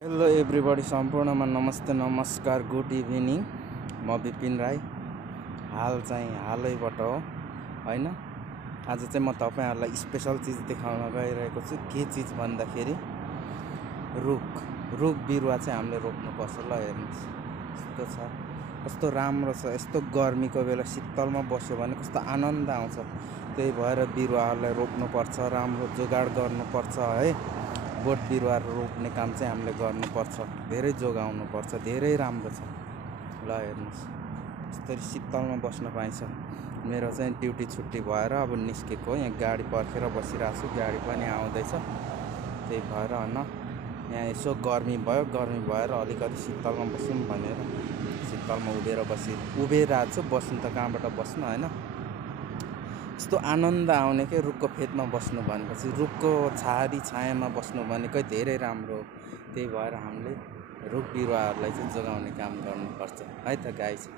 Hello everybody, सम्पूर्णमा नमस्ते नमस्कार गुड इभिनिङ। म विपिन राई। हालैबाट हो हैन। आज चाहिँ म तपाईहरुलाई स्पेशल चीज देखाउन गइरहेको छु। के चीज भन्दाखेरि रुख बिरुवा चाहिँ हामीले रोप्नुपर्छ। ल हेर्नुस्, यस्तो छ, कस्तो राम्रो छ। यस्तो गर्मीको बेला शीतलमा बस्यो भने कस्तो आनन्द आउँछ। त्यही भएर बिरुवाहरूलाई रोप्नुपर्छ, राम्रो जोगाड गर्नुपर्छ है। बोट बिरुवा रोप्ने काम चाहिँ हामीले गर्नुपर्छ, धेरै जोगाउनुपर्छ, धेरै राम्रो छ। ल हेर्नुस्, यस्तरी शीतलमा बस्न पाइन्छ। मेरो चाहिँ ड्युटी छुट्टी भएर अब निस्केको, यहाँ गाडी पर्खेर बसिरहेको छु। गाडी पनि आउँदैछ, त्यही भएर हैन यहाँ यसो गर्मी भएर अलिकति शीतलमा बसौँ भनेर शीतलमा उभिरहेको छु। बस्नु त कहाँबाट बस्नु हैन। यस्तो आनन्द आउने के रुखको फेदमा बस्नु भनेपछि, रुखको छारी छायामा बस्नु भनेकै धेरै राम्रो हो। त्यही भएर हामीले रुख बिरुवाहरूलाई चाहिँ जोगाउने काम गर्नुपर्छ है त गाइस।